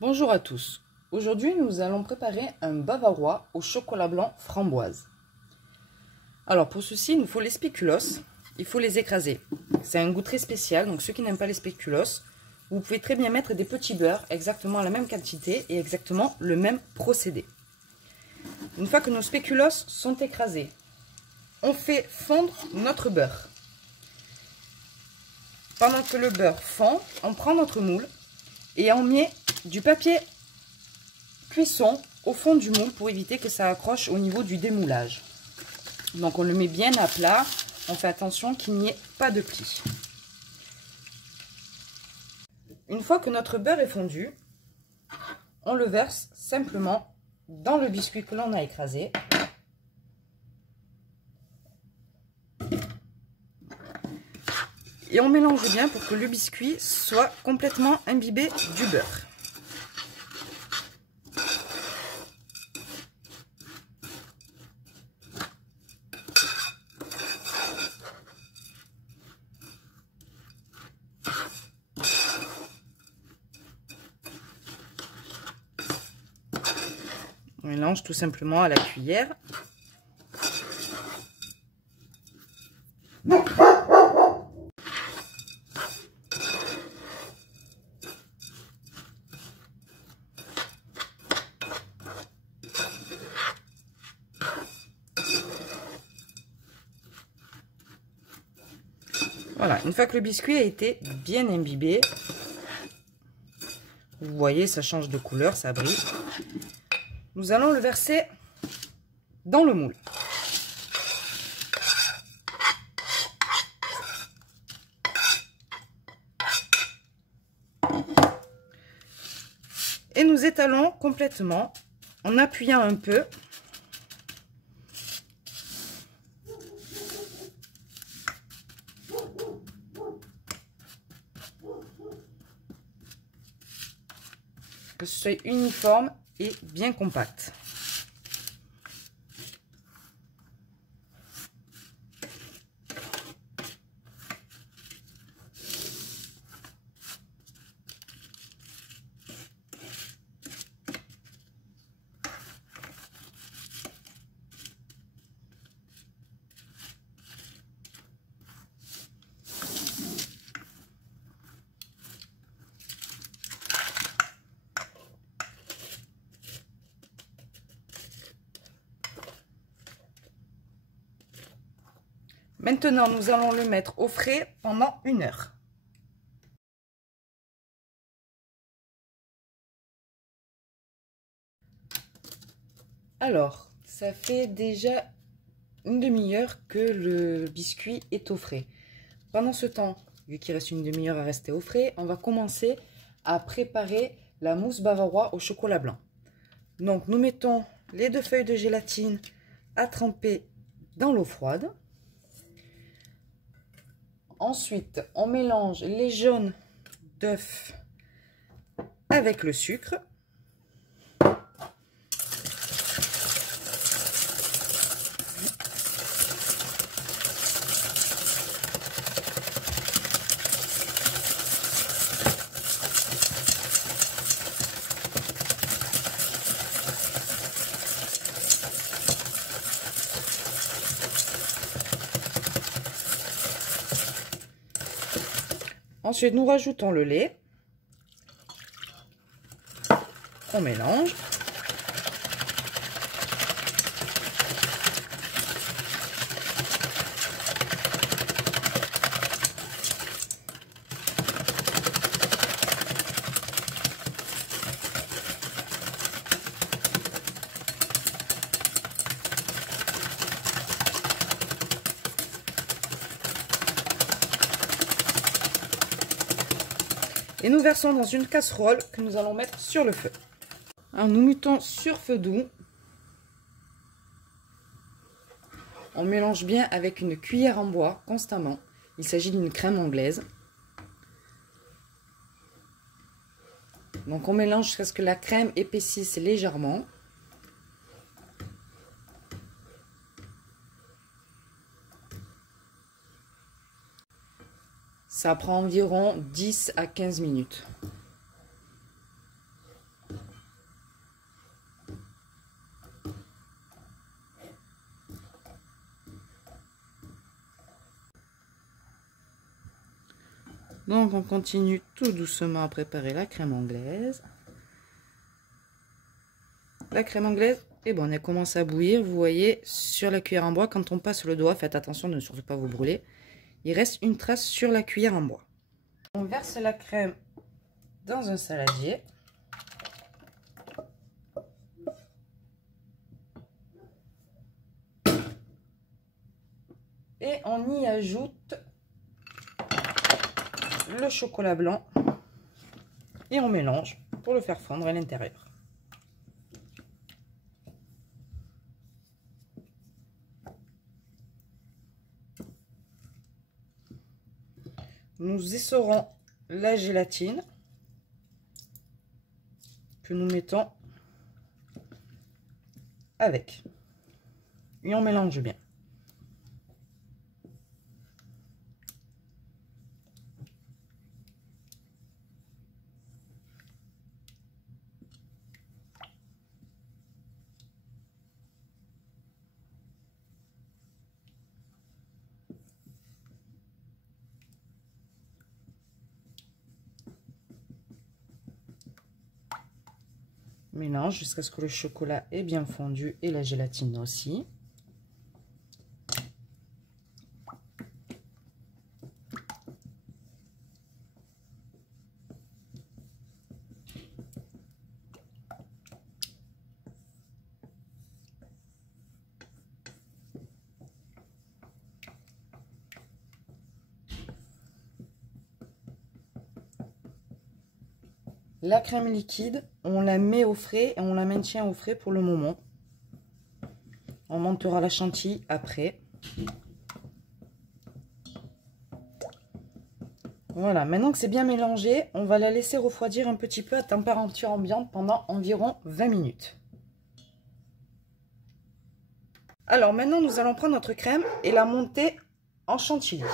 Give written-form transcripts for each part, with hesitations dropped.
Bonjour à tous. Aujourd'hui, nous allons préparer un bavarois au chocolat blanc framboise. Alors pour ceci, il nous faut les spéculoos. Il faut les écraser. C'est un goût très spécial, donc ceux qui n'aiment pas les spéculoos, vous pouvez très bien mettre des petits beurres, exactement la même quantité et exactement le même procédé. Une fois que nos spéculoos sont écrasés, on fait fondre notre beurre. Pendant que le beurre fond, on prend notre moule et on met du papier cuisson au fond du moule pour éviter que ça accroche au niveau du démoulage. Donc on le met bien à plat, on fait attention qu'il n'y ait pas de plis. Une fois que notre beurre est fondu, on le verse simplement dans le biscuit que l'on a écrasé. Et on mélange bien pour que le biscuit soit complètement imbibé du beurre. On mélange tout simplement à la cuillère. Voilà, une fois que le biscuit a été bien imbibé, vous voyez, ça change de couleur, ça brille. Nous allons le verser dans le moule. Et nous étalons complètement en appuyant un peu. Que ce soit uniforme et bien compact. Maintenant, nous allons le mettre au frais pendant 1 heure. Alors, ça fait déjà 1/2 heure que le biscuit est au frais. Pendant ce temps, vu qu'il reste 1/2 heure à rester au frais, on va commencer à préparer la mousse bavarois au chocolat blanc. Donc, nous mettons les 2 feuilles de gélatine à tremper dans l'eau froide. Ensuite, on mélange les jaunes d'œufs avec le sucre. Ensuite, nous rajoutons le lait. On mélange. Et nous versons dans une casserole que nous allons mettre sur le feu. Alors, nous mettons sur feu doux. On mélange bien avec une cuillère en bois constamment. Il s'agit d'une crème anglaise. Donc on mélange jusqu'à ce que la crème épaississe légèrement. Ça prend environ 10 à 15 minutes. Donc on continue tout doucement à préparer la crème anglaise. La crème anglaise est bonne, elle commence à bouillir. Vous voyez sur la cuillère en bois, quand on passe le doigt, faites attention de ne surtout pas vous brûler. Il reste une trace sur la cuillère en bois. On verse la crème dans un saladier. Et on y ajoute le chocolat blanc et on mélange pour le faire fondre à l'intérieur. Nous essorons la gélatine que nous mettons avec et on mélange bien. Mélange jusqu'à ce que le chocolat est bien fondu et la gélatine aussi. La crème liquide, on la met au frais et on la maintient au frais pour le moment. On montera la chantilly après. Voilà, maintenant que c'est bien mélangé, on va la laisser refroidir un petit peu à température ambiante pendant environ 20 minutes. Alors maintenant, nous allons prendre notre crème et la monter en chantilly.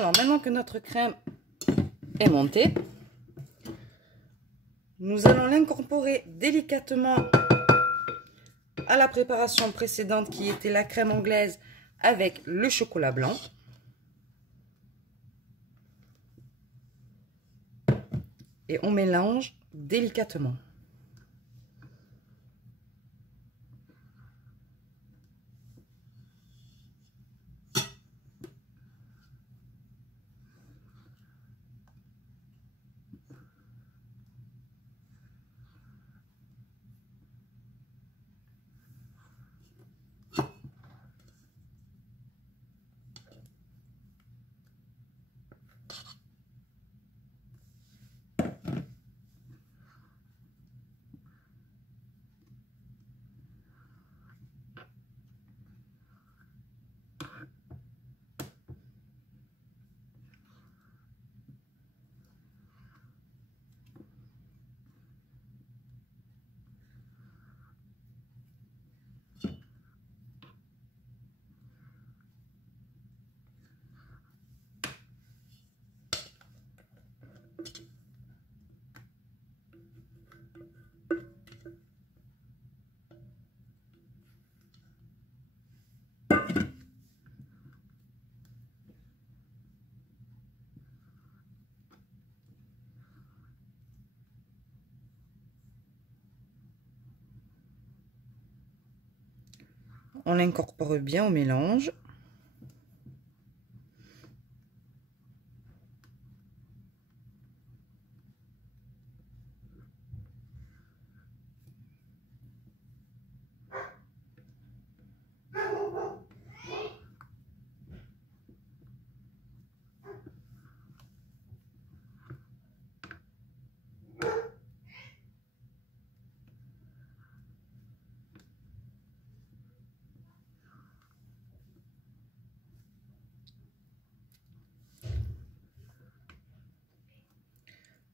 Alors, maintenant que notre crème est montée, nous allons l'incorporer délicatement à la préparation précédente qui était la crème anglaise avec le chocolat blanc. Et on mélange délicatement. On l'incorpore bien au mélange.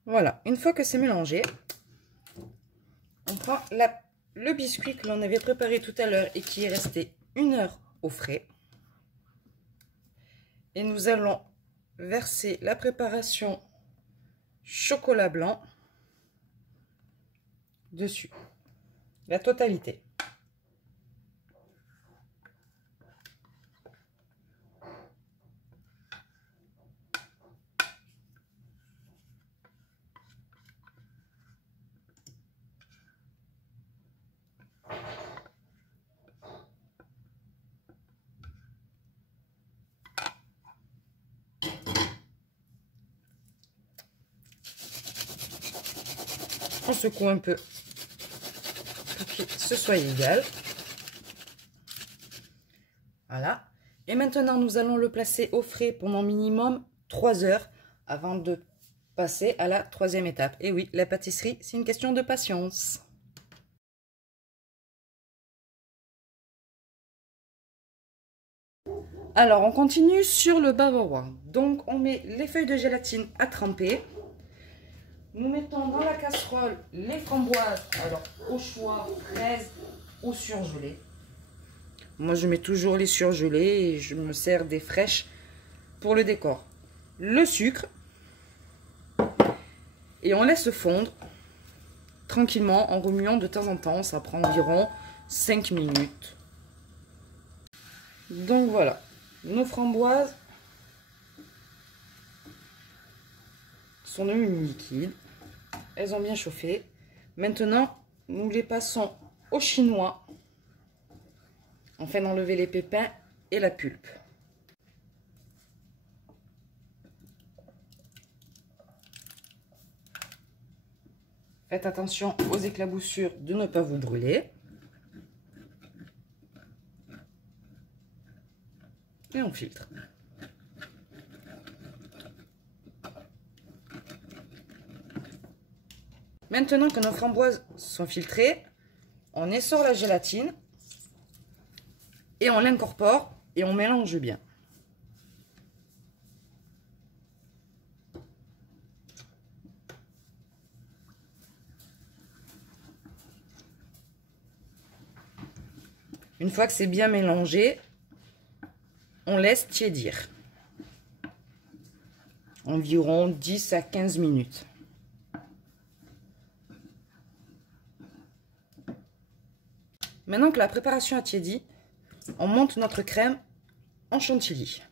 Voilà, une fois que c'est mélangé, on prend le biscuit que l'on avait préparé tout à l'heure et qui est resté 1 heure au frais. Et nous allons verser la préparation chocolat blanc dessus, la totalité. On secoue un peu pour que ce soit égal. Voilà. Et maintenant, nous allons le placer au frais pendant minimum 3 heures avant de passer à la 3e étape. Et oui, la pâtisserie, c'est une question de patience. Alors, on continue sur le bavarois. Donc, on met les feuilles de gélatine à tremper. Nous mettons dans la casserole les framboises, alors au choix, fraises ou surgelées. Moi, je mets toujours les surgelées et je me sers des fraîches pour le décor. Le sucre. Et on laisse fondre tranquillement en remuant de temps en temps. Ça prend environ 5 minutes. Donc voilà, nos framboises sont devenues liquides. Elles ont bien chauffé. Maintenant, nous les passons au chinois afin d'enlever les pépins et la pulpe. Faites attention aux éclaboussures de ne pas vous brûler. Et on filtre. Maintenant que nos framboises sont filtrées, on essore la gélatine et on l'incorpore et on mélange bien. Une fois que c'est bien mélangé, on laisse tiédir. environ 10 à 15 minutes. Maintenant que la préparation a tiédi, on monte notre crème en chantilly.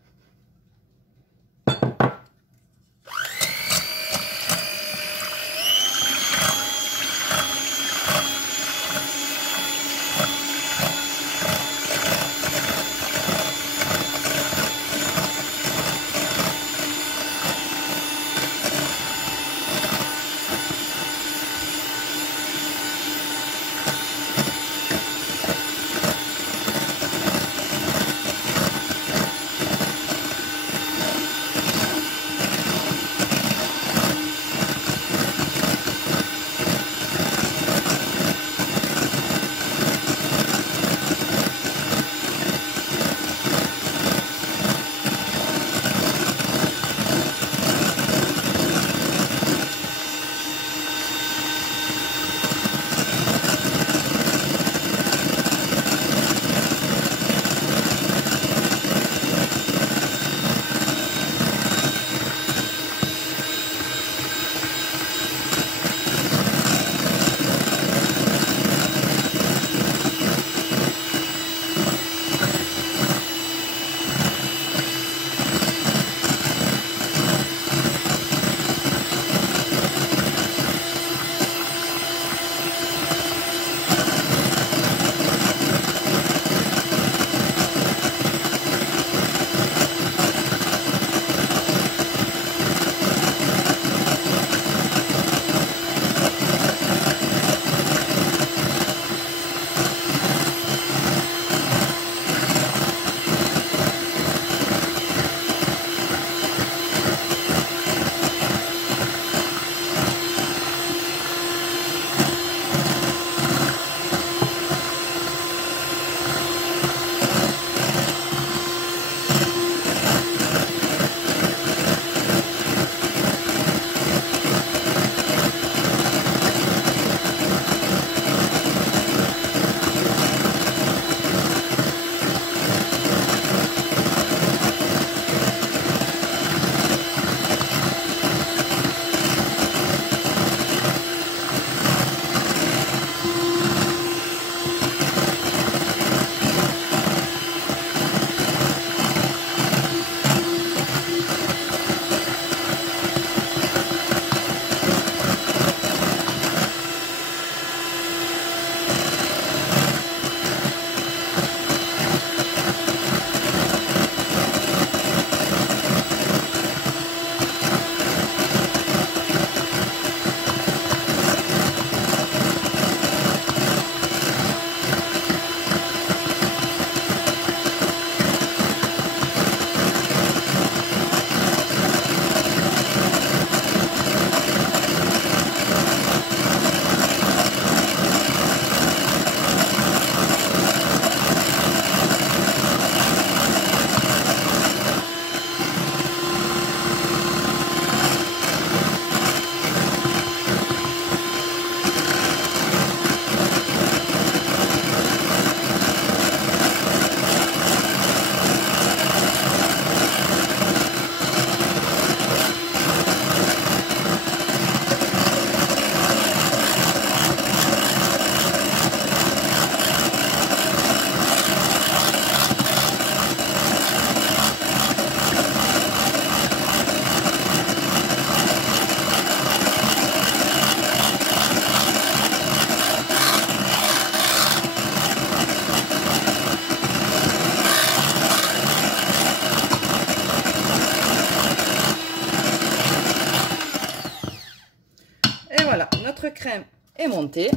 Voilà, notre crème est montée.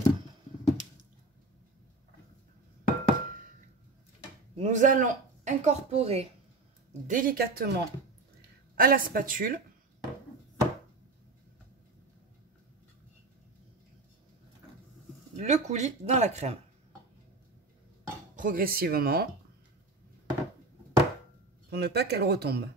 Nous allons incorporer délicatement à la spatule le coulis dans la crème. Progressivement, pour ne pas qu'elle retombe.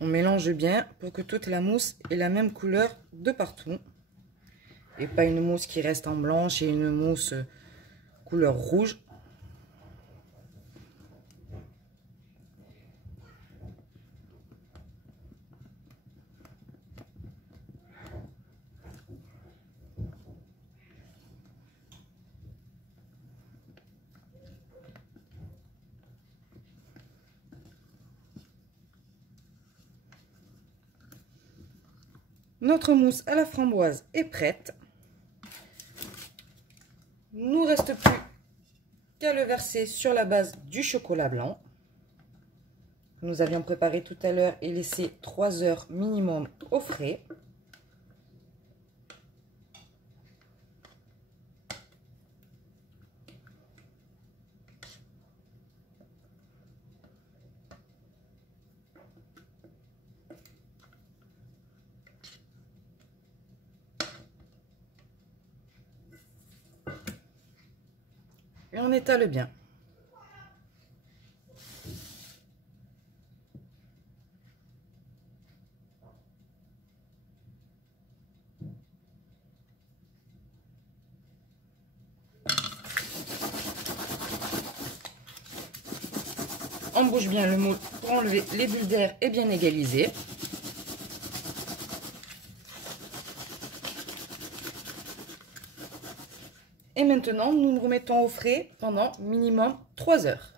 On mélange bien pour que toute la mousse ait la même couleur de partout. Et pas une mousse qui reste en blanche et une mousse couleur rouge. Notre mousse à la framboise est prête. Il ne nous reste plus qu'à le verser sur la base du chocolat blanc que nous avions préparé tout à l'heure et laissé 3 heures minimum au frais. Et on étale bien. On bouge bien le moule pour enlever les bulles d'air et bien égaliser. Et maintenant, nous nous remettons au frais pendant minimum 3 heures.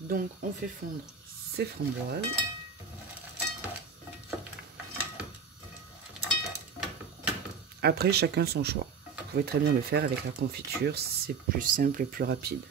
Donc, on fait fondre ces framboises. Après, chacun son choix. Vous pouvez très bien le faire avec la confiture, c'est plus simple et plus rapide.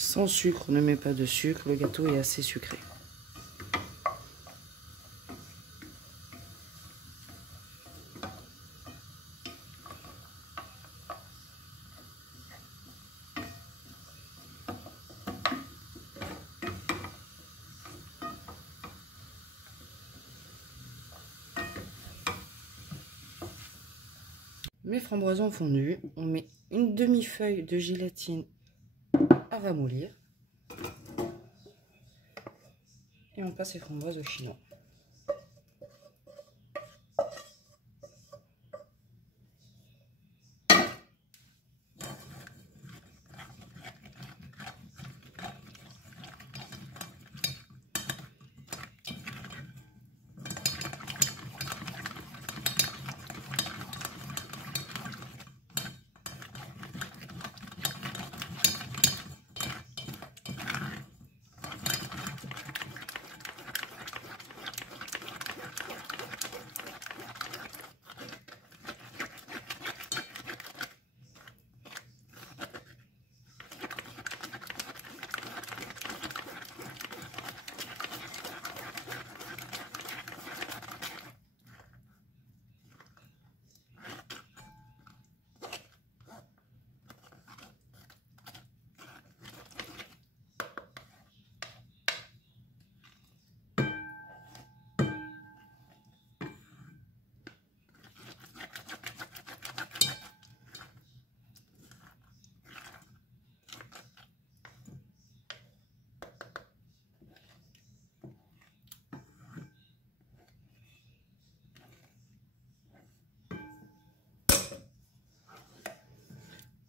Sans sucre, ne mets pas de sucre, le gâteau est assez sucré. Mes framboises ont fondu, on met une demi-feuille de gélatine à ramollir et on passe les framboises au chignon.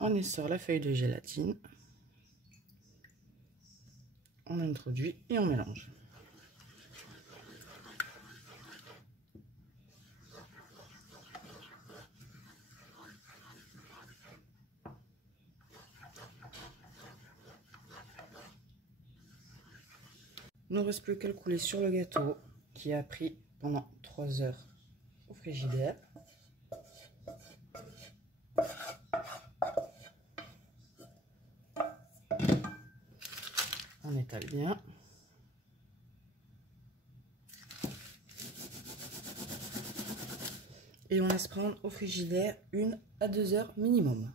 On essore la feuille de gélatine, on introduit et on mélange. Il ne reste plus qu'à le couler sur le gâteau qui a pris pendant 3 heures au frigidaire. On étale bien. Et on laisse prendre au frigidaire 1 à 2 heures minimum.